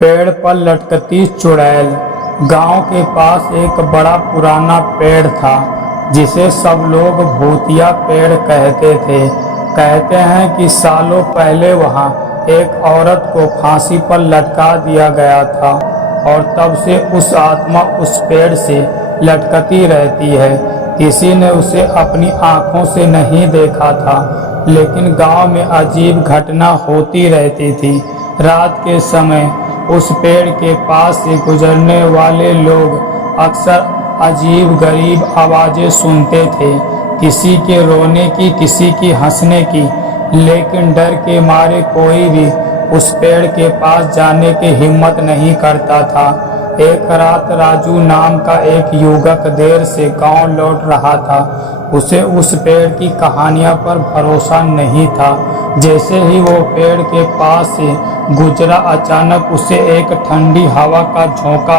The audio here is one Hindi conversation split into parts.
पेड़ पर लटकती चुड़ैल। गांव के पास एक बड़ा पुराना पेड़ था जिसे सब लोग भूतिया पेड़ कहते थे। कहते हैं कि सालों पहले वहां एक औरत को फांसी पर लटका दिया गया था और तब से उस आत्मा उस पेड़ से लटकती रहती है। किसी ने उसे अपनी आंखों से नहीं देखा था, लेकिन गांव में अजीब घटना होती रहती थी। रात के समय उस पेड़ के पास से गुजरने वाले लोग अक्सर अजीब गरीब आवाज़ें सुनते थे, किसी के रोने की, किसी की हंसने की, लेकिन डर के मारे कोई भी उस पेड़ के पास जाने की हिम्मत नहीं करता था। एक रात राजू नाम का एक युवक देर से गांव लौट रहा था। उसे उस पेड़ की कहानियों पर भरोसा नहीं था। जैसे ही वो पेड़ के पास से गुजरा, अचानक उसे एक ठंडी हवा का झोंका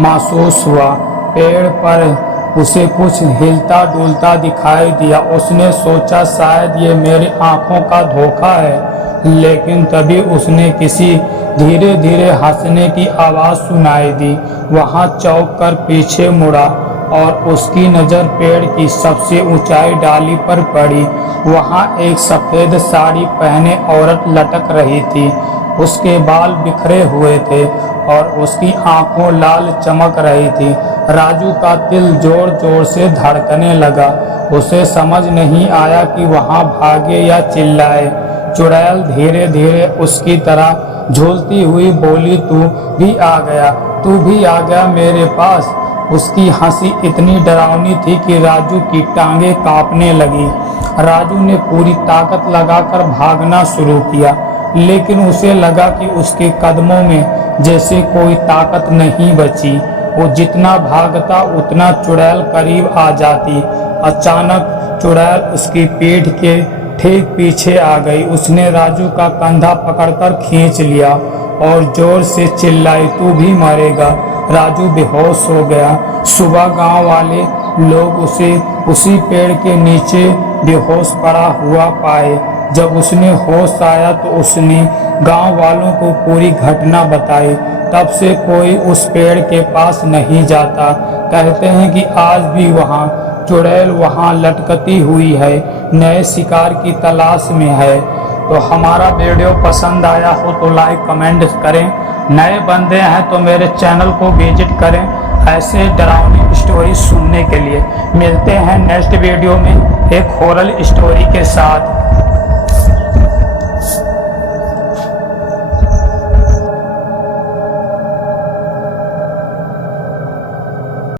महसूस हुआ। पेड़ पर उसे कुछ हिलता डुलता दिखाई दिया। उसने सोचा शायद ये मेरी आंखों का धोखा है, लेकिन तभी उसने किसी धीरे धीरे हंसने की आवाज़ सुनाई दी। वहाँ चौंक कर पीछे मुड़ा और उसकी नज़र पेड़ की सबसे ऊंचाई डाली पर पड़ी। वहाँ एक सफ़ेद साड़ी पहने औरत लटक रही थी। उसके बाल बिखरे हुए थे और उसकी आंखों लाल चमक रही थी। राजू का दिल जोर जोर से धड़कने लगा। उसे समझ नहीं आया कि वहाँ भागे या चिल्लाए। चुड़ैल धीरे धीरे उसकी तरह झूलती हुई बोली, तू भी आ गया, तू भी आ गया मेरे पास। उसकी हंसी इतनी डरावनी थी कि राजू की टांगें कांपने लगी। राजू ने पूरी ताकत लगाकर भागना शुरू किया, लेकिन उसे लगा कि उसके कदमों में जैसे कोई ताकत नहीं बची। वो जितना भागता उतना चुड़ैल करीब आ जाती। अचानक चुड़ैल उसकी पीठ के ठीक पीछे आ गई। उसने राजू का कंधा पकड़कर खींच लिया और जोर से चिल्लाई, तू भी मरेगा। राजू बेहोश हो गया। सुबह गांव वाले लोग उसे उसी पेड़ के नीचे बेहोश पड़ा हुआ पाए। जब उसने होश आया तो उसने गांव वालों को पूरी घटना बताई। तब से कोई उस पेड़ के पास नहीं जाता। कहते हैं कि आज भी वहाँ चुड़ैल वहाँ लटकती हुई है, नए शिकार की तलाश में है। तो हमारा वीडियो पसंद आया हो तो लाइक कमेंट करें। नए बंदे हैं तो मेरे चैनल को विजिट करें ऐसे डरावनी स्टोरी सुनने के लिए। मिलते हैं नेक्स्ट वीडियो में एक हॉरर स्टोरी के साथ।